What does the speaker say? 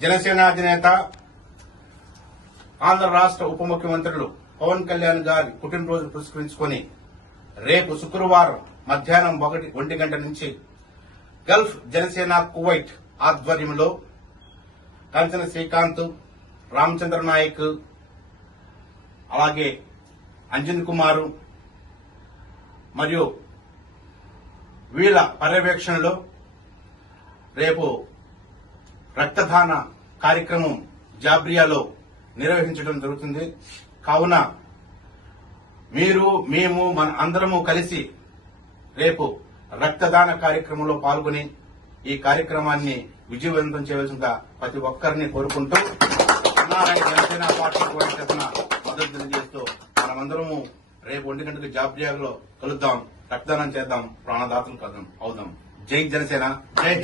జనసేన అధినేత ఆంధ్ర రాష్ట్ర ఉప ముఖ్యమంత్రులు పవన్ కళ్యాణ్ గారి పుట్టినరోజు పురస్కరించుకొని రేపు శుక్రవారం మధ్యాహ్నం ఒకటి ఒంటి గంట నుంచి గల్ఫ్ జనసేన కువైట్ ఆధ్వర్యంలో కంచన శ్రీకాంత్ రామచంద్ర నాయక్ అలాగే అంజన్ కుమారు మరియు వీళ్ళ పర్యవేక్షణలో రేపు రక్తదాన కార్యక్రమం జాబ్రియాలో నిర్వహించడం జరుగుతుంది. కావున మీరు మేము మన అందరము కలిసి రేపు రక్తదాన కార్యక్రమంలో పాల్గొని ఈ కార్యక్రమాన్ని విజయవంతం చేయవలసిందిగా ప్రతి ఒక్కరిని కోరుకుంటూ జనసేన పార్టీ కూడా తరఫున మద్దతు తెలియజేస్తూ మనమందరము రేపు ఒంటి గంటకు జాబ్రియాలో కలుద్దాం రక్తదానం చేద్దాం ప్రాణదాతలు కలుద్దాం అవుదాం. జై జనసేన జై